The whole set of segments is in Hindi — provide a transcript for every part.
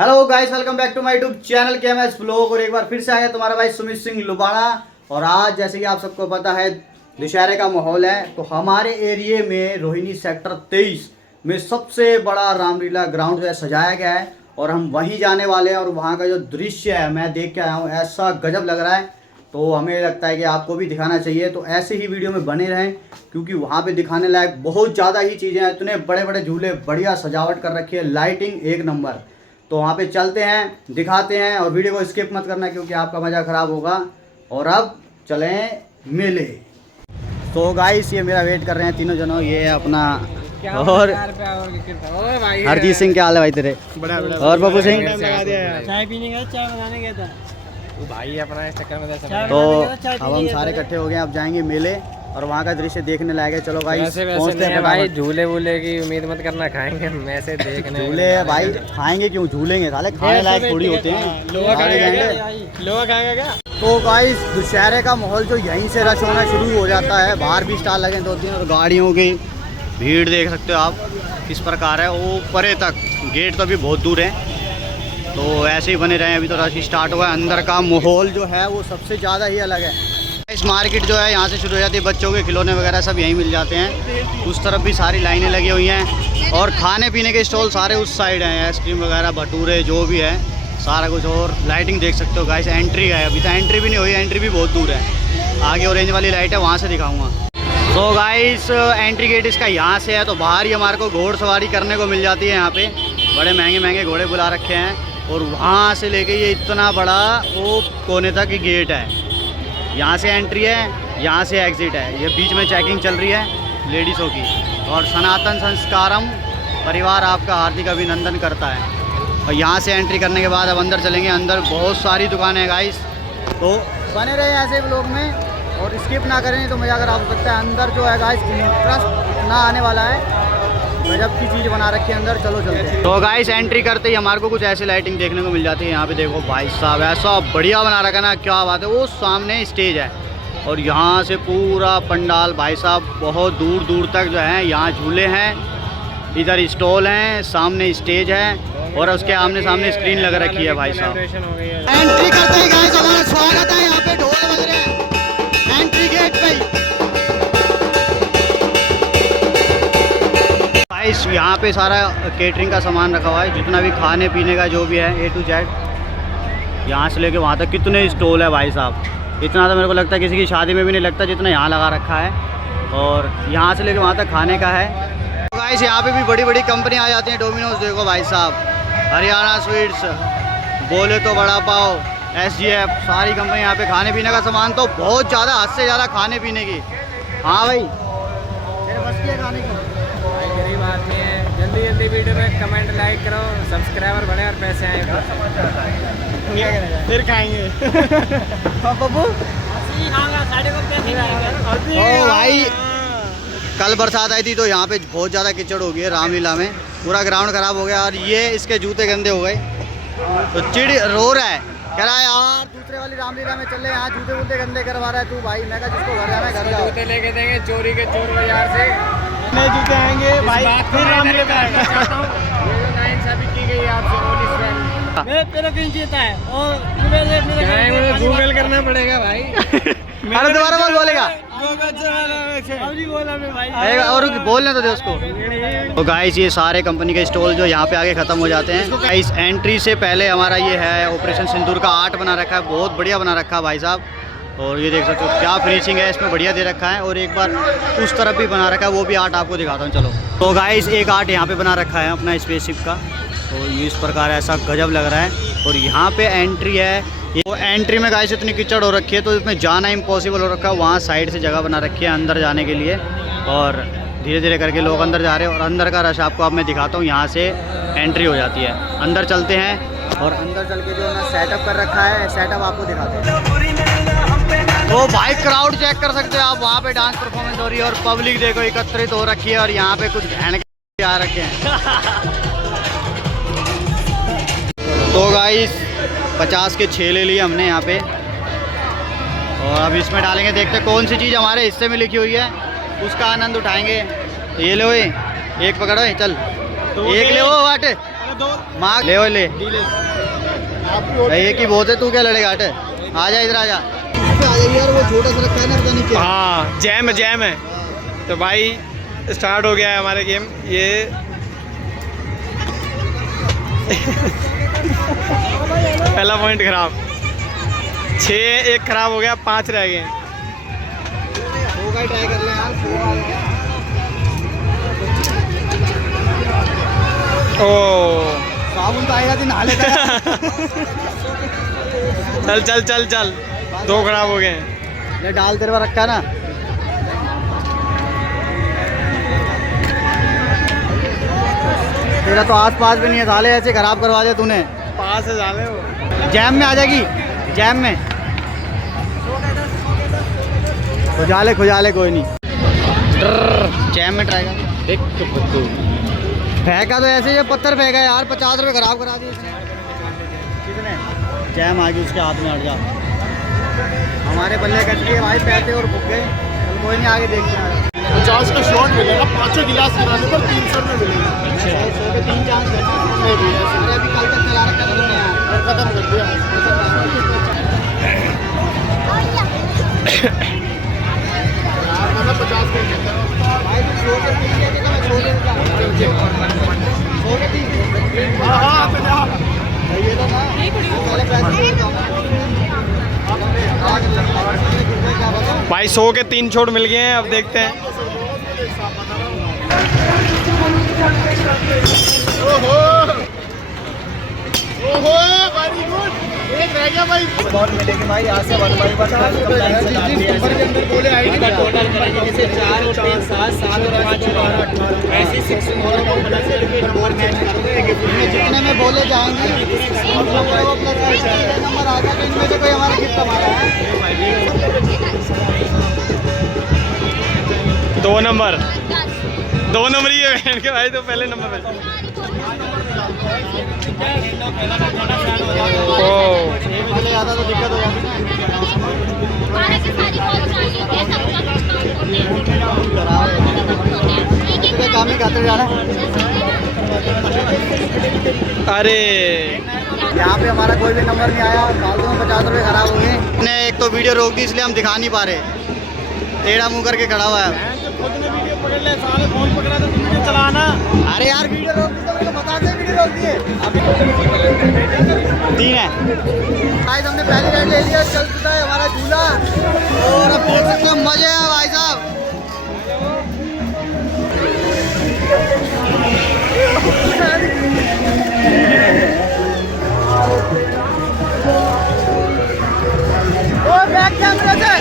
Hello guys, welcome back to my YouTube channel KMS blog. और एक बार फिर से आया तुम्हारा भाई सुमित सिंह लुबाना। और आज जैसे कि आप सबको पता है दशहरे का माहौल है, तो हमारे एरिए में रोहिणी सेक्टर 23 में सबसे बड़ा रामलीला ग्राउंड जो है सजाया गया है और हम वहीं जाने वाले हैं। और वहाँ का जो दृश्य है मैं देख के आया हूँ, ऐसा गजब लग रहा है, तो हमें लगता है कि आपको भी दिखाना चाहिए। तो ऐसे ही वीडियो में बने रहें क्योंकि वहाँ पे दिखाने लायक बहुत ज़्यादा ही चीज़ें हैं। इतने बड़े बड़े झूले, बढ़िया सजावट कर रखी है, लाइटिंग एक नंबर। तो वहाँ पे चलते हैं, दिखाते हैं और वीडियो को स्किप मत करना क्योंकि आपका मज़ा ख़राब होगा। और अब चलें मेले। तो गाइस ये मेरा वेट कर रहे हैं तीनों जनों, ये है अपना और हरजीत सिंह, क्या हाल है भाई तेरे? और बब्बू सिंह चाय पीने गया, चाय बनाने गया था तो भाई अपना इस चक्कर में तो अब हम सारे इकट्ठे हो गए, अब जाएंगे मेले और वहाँ का दृश्य देखने लायक है। चलो भाई पहुँचते हैं भाई। झूले वूले की उम्मीद मत करना, खाएंगे हम ऐसे देखने। झूले भाई खाएंगे क्यों, झूलेंगे साले, खाने लायक थोड़ी होते हैं। लोहा खाएगा क्या? तो गाइस दशहरे का माहौल जो यहीं से रश होना शुरू हो जाता है, बाहर भी स्टाल लगे 2-3 और गाड़ियों की भीड़ देख सकते हो आप किस प्रकार है। ऊपर तक गेट तो अभी बहुत दूर है, तो ऐसे ही बने रहे। अभी तो रश स्टार्ट हुआ है। अंदर का माहौल जो है वो सबसे ज़्यादा ही अलग है। इस मार्केट जो है यहाँ से शुरू हो जाती है, बच्चों के खिलौने वगैरह सब यहीं मिल जाते हैं। उस तरफ भी सारी लाइनें लगी हुई हैं और खाने पीने के स्टॉल सारे उस साइड हैं, आइसक्रीम वगैरह, भटूरे, जो भी है सारा कुछ। और लाइटिंग देख सकते हो गाइस, एंट्री है, अभी तो एंट्री भी नहीं हुई, एंट्री भी बहुत दूर है। आगे ऑरेंज वाली लाइट है, वहाँ से दिखाऊँगा। तो गाइस एंट्री गेट इसका यहाँ से है, तो बाहर ही हमारे को घोड़सवारी करने को मिल जाती है। यहाँ पे बड़े महंगे महंगे घोड़े बुला रखे हैं और वहाँ से लेके ये इतना बड़ा वो कोने तक ही गेट है। यहाँ से एंट्री है, यहाँ से एग्ज़िट है। ये बीच में चेकिंग चल रही है लेडीज़ों की। और सनातन संस्कारम परिवार आपका हार्दिक अभिनंदन करता है। और यहाँ से एंट्री करने के बाद अब अंदर चलेंगे। अंदर बहुत सारी दुकानें हैं गाइस, तो बने रहे ऐसे ब्लॉग में और स्किप ना करें तो मज़ा खराब हो सकता है। अंदर जो है गाइस इंटरेस्ट ना आने वाला है, गजब की चीज़ बना रखी है अंदर। चलो चलते हैं। तो गाइस एंट्री करते ही हमारे को कुछ ऐसी लाइटिंग देखने को मिल जाती है। यहाँ पे देखो भाई साहब, ऐसा बढ़िया बना रखा है ना, क्या बात है। वो सामने स्टेज है और यहाँ से पूरा पंडाल भाई साहब बहुत दूर दूर तक जो है। यहाँ झूले हैं, इधर स्टॉल हैं, सामने स्टेज है और उसके आमने सामने स्क्रीन लग रखी है भाई साहब। एंट्री करते ही गाइस हमारा स्वागत है। यहाँ पे ढोल बज रहे हैं एंट्री गेट पे। यहाँ पे सारा केटरिंग का सामान रखा हुआ है, जितना भी खाने पीने का जो भी है A to Z। यहाँ से लेके वहाँ तक कितने स्टॉल है भाई साहब। इतना तो मेरे को लगता है किसी की शादी में भी नहीं लगता जितना यहाँ लगा रखा है। और यहाँ से लेके वहाँ तक खाने का है। तो गाइस यहाँ पे भी बड़ी बड़ी कंपनी आ जाती हैं। डोमिनोज देखो भाई साहब, हरियाणा स्वीट्स, बोले तो बड़ा पाव, SGF, सारी कंपनी। यहाँ पे खाने पीने का सामान तो बहुत ज़्यादा, हद से ज़्यादा खाने पीने की। हाँ भाई मेरे बस की खाने की गरीब आदमी है। जल्दी जल्दी वीडियो में कमेंट, लाइक करो, सब्सक्राइबर बढ़े और पैसे आए फिर खाएंगे। बब्बू भाई कल बरसात आई थी तो यहाँ पे बहुत ज़्यादा कीचड़ हो गई है रामलीला में, पूरा ग्राउंड ख़राब हो गया। और ये इसके जूते गंदे हो गए तो चिड़ रो रहा है, कह रहा है यार दूसरे वाली रामलीला में चल रहे, यहाँ जूते वूते गंदे करवा रहा है तू। भाई मैं जिसको घर जाना है घर जाओ। जूते लेके देंगे चोरी के चोर बाजार से, नए जूते आएंगे भाई, फिर रामलीला पे आएंगे। ये जो नाइंसाफी की गई आपसे मेरा पिन जीता है और गूगल करना पड़ेगा भाई। अरे दोबारा बोल बोलेगा और बोलने तो दे उसको। तो गाइस ये सारे कंपनी के स्टॉल जो यहाँ पे आगे ख़त्म हो जाते हैं। गाइस एंट्री से पहले हमारा ये है ऑपरेशन सिंदूर का आर्ट बना रखा है, बहुत बढ़िया बना रखा है भाई साहब। और ये देख सकते हो क्या फिनिशिंग है इसमें, बढ़िया दे रखा है। और एक बार उस तरफ भी बना रखा है, वो भी आर्ट आपको दिखाता हूँ। चलो तो गाइस एक आर्ट यहाँ पे बना रखा है अपना स्पेसशिप का, तो ये इस प्रकार ऐसा गजब लग रहा है। और यहाँ पे एंट्री है, वो एंट्री में गाइस इतनी कीचड़ हो रखी है तो इसमें जाना इम्पॉसिबल हो रखा है। वहाँ साइड से जगह बना रखी है अंदर जाने के लिए और धीरे धीरे करके लोग अंदर जा रहे हैं। और अंदर का रश आपको अब मैं दिखाता हूँ। यहाँ से एंट्री हो जाती है, अंदर चलते हैं और अंदर चल के जो ना सेटअप कर रखा है, सेटअप आपको दिखाते हैं। तो भाई क्राउड चेक कर सकते हो आप, वहाँ पे डांस परफॉर्मेंस हो रही है और पब्लिक देखो एकत्रित हो रखी है। और यहाँ पे कुछ बहन के आ रखे हैं। तो गाइस 50 के 6 ले लिए हमने यहाँ पे और अब इसमें डालेंगे, देखते कौन सी चीज़ हमारे हिस्से में लिखी हुई है, उसका आनंद उठाएंगे। तो ये लो, एक पकड़ो, चल एक ले वो वाट माँ ले वो ले एक ही बहुत है, तू क्या लड़ेगा? हट आ जा, इधर आ जा। यार वो छोटा सा रखा है ना, पता नहीं क्या। हाँ जैम है। तो भाई स्टार्ट हो गया है हमारे गेम। ये पहला पॉइंट खराब, 6 एक खराब हो गया, 5 रह गए। ट्राई कर ले यार। ओ साबुन तो आएगा तो नहा लेता है। चल चल चल चल, 2 खराब हो गए। ले डाल, तेरे पर रखा ना। तेरा तो आस पास भी नहीं है साले, ऐसे खराब करवा दिया तूने। पास है साले वो। जैम में आ जाएगी, जैम में खुजा ले कोई नहीं। जैम में ट्राई कर। एक तो बद्दू फेंका तो ऐसे ये पत्थर फेंका यार, 50 रुपये खराब करा दिए इसने। कितने? जैम आ गई उसके हाथ में, हट जा। हमारे बल्ले कट गए भाई, पैसे और भुग गए। चल कोई नहीं, आगे देखते हैं। 50 का शॉट मिलेगा, 5 गिलास कराने पर 300 में मिलेगा। 100 के 3 चांस अभी कल तक चला रखा था तुमने यार। खत्म कर दिया। यार मतलब 50 का कहता है भाई तू 100 के 3 लेके तो मैं 100 के 100 के 3। हाँ तो जा। ये तो ना पहले पैसे भाई 100 के 3 छोट मिल गए हैं। अब देखते हैं। ओहो ओहो वेरी गुड, एक रह गया भाई। बहुत मिलेगी भाई, यहाँ से वन बाई वन नंबर के अंदर बोले आएगी ना टोटल जैसे 4 और 3 7 7 और 5 12 18 ऐसे 6 और मैच करते हैं। जितने में बोले जाएंगे नंबर आ गया, तो इनमें से कोई हमारा गिफ्ट हमारा है। 2 नंबर 2 नंबर ही है बहन के भाई, तो पहले नंबर पे। पहले ज़्यादा तो दिक्कत हो जाती ना। काम ही खाते जाना। अरे यहाँ पे हमारा कोई भी नंबर नहीं आया, फालतू में 50 रुपये खराब हो गए। मैंने एक तो वीडियो रोक दी, इसलिए हम दिखा नहीं पा रहे। टेढ़ा मुंह करके खड़ा हुआ है। खुद ने वीडियो पकड़ ले, साले फोन पकड़ा तो वीडियो चलाना। अरे यार वीडियो रोक दी तो मेरे को बता दे, वीडियो रोक दिए। 3 है भाई, हमने पहली राइड ले लिया। चल चुका है हमारा झूला, और अब देख सकते हो मजे हैं भाई साहब। ओ बैक कैमरा से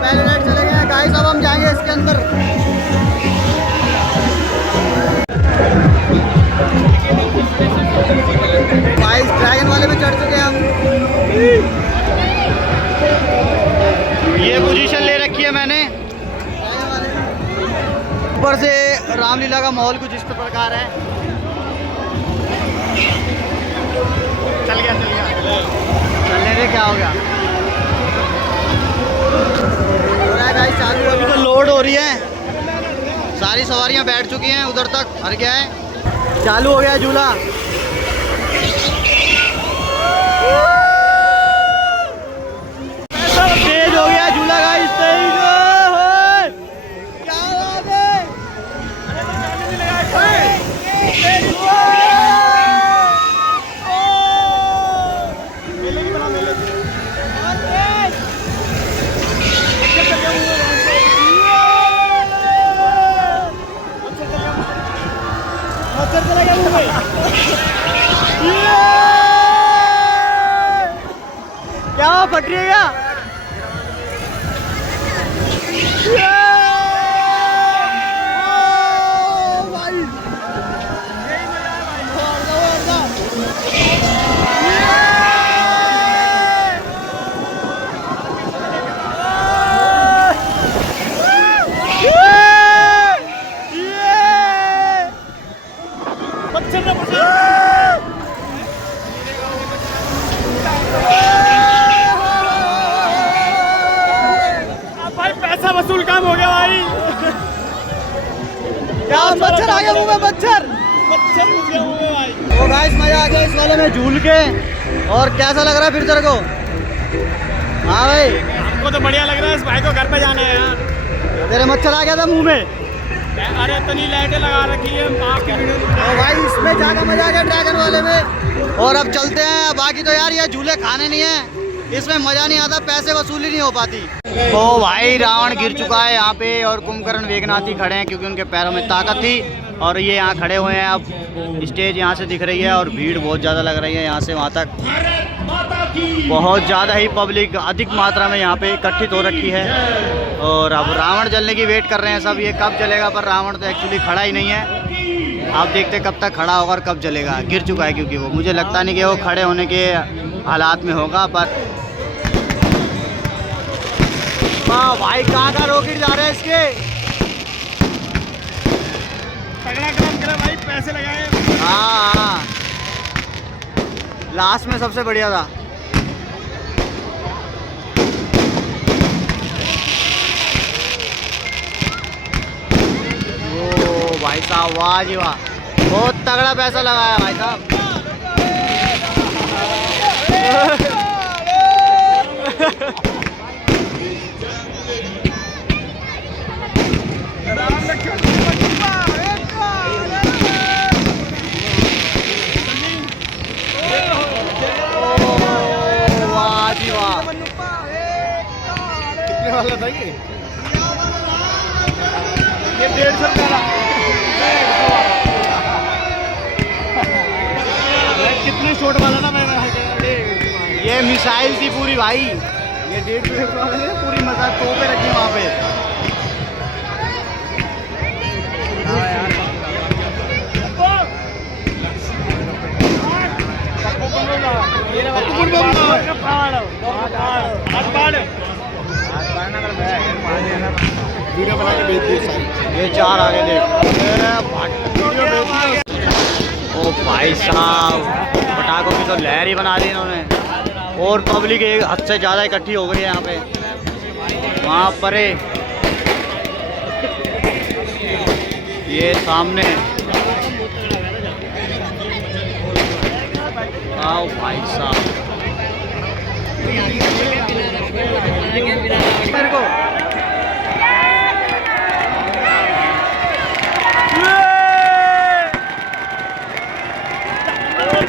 पहले राइड चले गए गाइस, अब हम जाएंगे इसके अंदर। गाइस ड्रैगन वाले में चढ़ चुके हैं हम। ये पोजीशन ले रखी है मैंने। ऊपर से रामलीला का माहौल कुछ इस प्रकार है। चल गया चलने दे, क्या हो गया। गाइस चालू अभी तो लोड हो रही है, सारी सवारियां बैठ चुकी हैं उधर तक। हर क्या है, चालू हो गया झूला। तेज हो गया झूला गाइस, तेज। क्या बात है। क्या फट रही है क्या? पैसा वसूल काम हो गया भाई। क्या मच्छर आ गया मुंह में, मच्छर मच्छर घुस गया मुंह में भाई। तो गाइस मजा आ गया इस वाले में झूल के। और कैसा लग रहा है फिर तेरे को? हाँ भाई हमको तो बढ़िया लग रहा है, इस भाई को घर पे जाना है यार। तेरे मच्छर आ गया था मुंह में। अरे इतनी लाइटें लगा रखी है आपकी वीडियो। तो भाई इसमें ज्यादा मजा आ गया ड्रैगन वाले में। और अब चलते हैं। बाकी तो यार ये झूले खाने नहीं है, इसमें मजा नहीं आता, पैसे वसूली नहीं हो पाती। तो भाई रावण गिर चुका है यहाँ पे और कुंभकर्ण वेगनाथी खड़े हैं क्योंकि उनके पैरों में ताकत थी और ये यहाँ खड़े हुए हैं। अब स्टेज यहाँ से दिख रही है और भीड़ बहुत ज़्यादा लग रही है यहाँ से वहाँ तक। बहुत ज़्यादा ही पब्लिक अधिक मात्रा में यहाँ पे इकट्ठित हो रखी है और अब रावण जलने की वेट कर रहे हैं सब। ये कब जलेगा, पर रावण तो एक्चुअली खड़ा ही नहीं है। आप देखते कब तक खड़ा होगा और कब जलेगा। गिर चुका है क्योंकि वो, मुझे लगता नहीं कि वो खड़े होने के हालात में होगा। पर वाह भाई कहाँ का रॉकेट जा रहा है इसके। तगड़ा काम करा भाई, पैसे लगाए। हाँ लास्ट में सबसे बढ़िया था। ओ भाई साहब वाह जी वाह, बहुत तगड़ा पैसा लगाया भाई साहब। वाह जी वाह, कितने वाला था ये? 150 रुपया। कितने शॉट वाला था मैं? ये मिसाइल थी पूरी भाई। ये 150 वाले ने पूरी मजा तोपे रखी वहाँ पे। वीडियो बना के भेज दी सारी। ये 4 आगे देख। ओ भाई साहब पटाखों की तो लहर ही बना दी इन्होंने और पब्लिक एक हद से ज़्यादा इकट्ठी हो गई है यहाँ पे। वहाँ पर ये सामने आओ भाई साहब मेरे को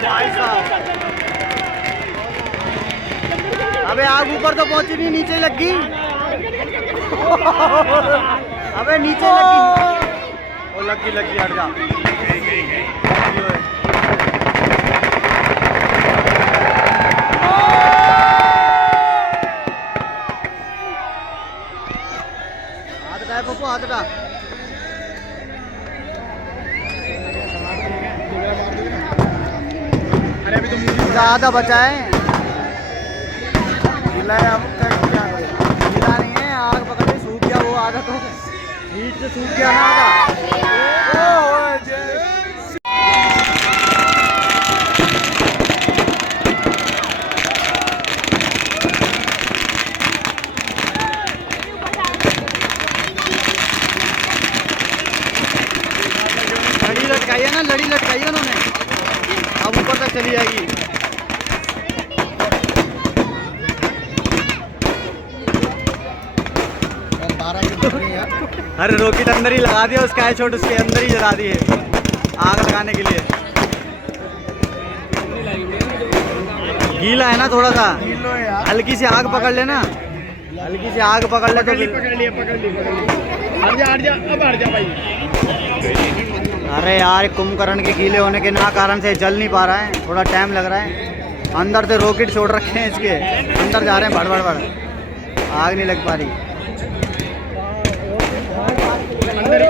भाई साहब। अबे आग ऊपर तो पहुंची नहीं, नीचे लग गई। अबे नीचे लगी। ओ लगी हट जा। हाथ उठा पप्पू, हाथ उठा। अरे अभी तो आधा बचा है। मिला है, अब तक क्या करें? मिला नहीं है, आग पकड़ के सूख गया वो आधा, तो हीट से सूख गया ना आधा। लड़ी लटकाई है ना, लड़ी लटकाई है उन्होंने, अब ऊपर तक चली जाएगी। अरे रॉकेट अंदर ही लगा दिया, उसका शॉट उसके अंदर ही जला दिए आग लगाने के लिए। गीला है ना थोड़ा सा, हल्की सी आग पकड़ लेना, हल्की सी आग पकड़ ले तो पकड़ लिया। हट जा अब हट जा भाई। अरे यार कुंभकर्ण के गीले होने के ना कारण से जल नहीं पा रहा है, थोड़ा टाइम लग रहा है। अंदर से रॉकेट छोड़ रखे हैं इसके, अंदर जा रहे हैं भड़ भड़ भड़, आग नहीं लग पा रही। अंदर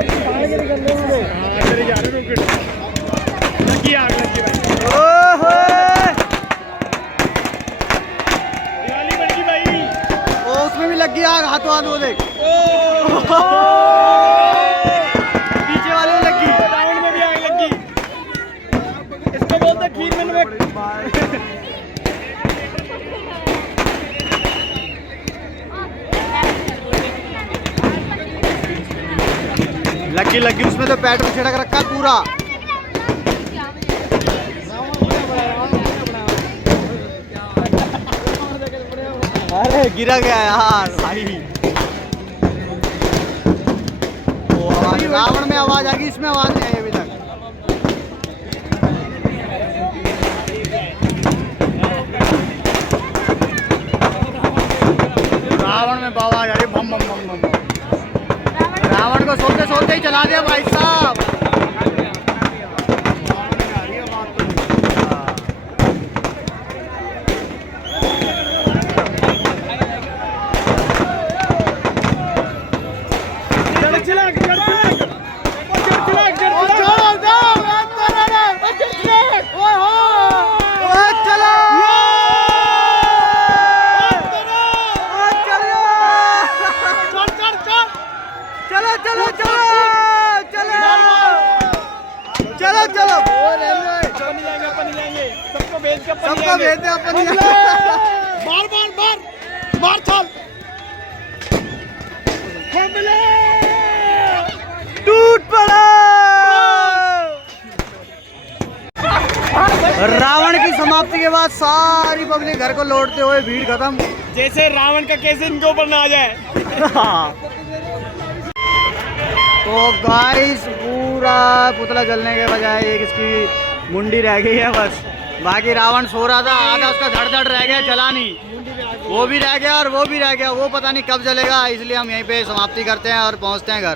ही जा रहे रॉकेट। लगी आग लगी भाई। ओहो दिवाली बन गई भाई। ओ उसमें भी लगी आग, हाथों हाथ वो देख। पीछे वाले में लगी, रावण में भी आग लगी। इसको बोलते खीर में नमक। लगी लगी उसमें तो पेट्रोल छिड़क रखा है पूरा। अरे गिरा गया यार भाई। वो आवाज रावण में आवाज आ गई, इसमें आवाज नहीं आई अभी तक। रावण में आवाज आ रही, बम बम बम बम। रावण को सोते सोते ही चला दिया भाई साहब। सबको भेज दे अपन। मार मार मार मार चल। टूट पड़ा। रावण की समाप्ति के बाद सारी पब्लिक घर को लौटते हुए भीड़ खत्म। जैसे रावण का केस इनके ऊपर ना आ जाए। तो गाइस पूरा पुतला जलने के बजाय एक इसकी मुंडी रह गई है बस। बाकी रावण सो रहा था, आधा उसका धड़ धड़ रह गया, जला नहीं। वो भी रह गया और वो भी रह गया, वो पता नहीं कब जलेगा। इसलिए हम यहीं पे समाप्ति करते हैं और पहुंचते हैं घर।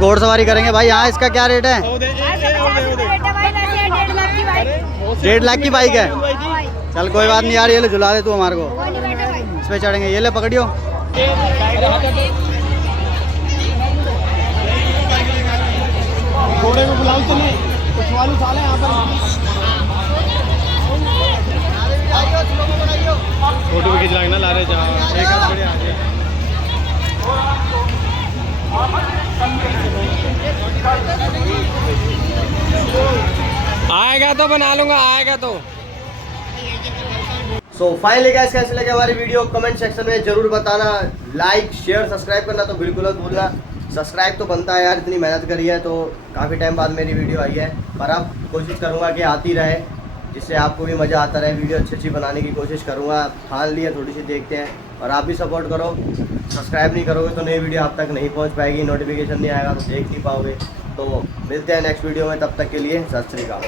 घोड़सवारी करेंगे भाई। यहाँ इसका क्या रेट है? 1.5 लाख की बाइक है। चल कोई बात नहीं यार, ये ले झुला दे तू हमारे को, इस पे चढ़ेंगे। ये ले पकड़ियो। घोड़े को बुलाओ तो नहीं, कुछ वालू साले यहाँ पर। फोटो भी खींच लाएंगे ना, ला रहे जाओ एक हाथ बढ़िया आ गया। आएगा तो बना लूंगा, आएगा तो। सो फाइनली गाइस, कैसे लगे हमारी वीडियो कमेंट सेक्शन में जरूर बताना। लाइक शेयर सब्सक्राइब करना तो बिल्कुल मत भूलना। सब्सक्राइब तो बनता है यार, इतनी मेहनत करी है तो काफ़ी टाइम बाद मेरी वीडियो आई है। पर अब कोशिश करूँगा कि आती रहे, जिससे आपको भी मज़ा आता रहे। वीडियो अच्छी अच्छी बनाने की कोशिश करूँगा। ठान लिया, थोड़ी सी देखते हैं। और आप भी सपोर्ट करो। सब्सक्राइब नहीं करोगे तो नई वीडियो आप तक नहीं पहुँच पाएगी, नोटिफिकेशन नहीं आएगा तो देख नहीं पाओगे। तो मिलते हैं नेक्स्ट वीडियो में, तब तक के लिए सत श्री अकाल।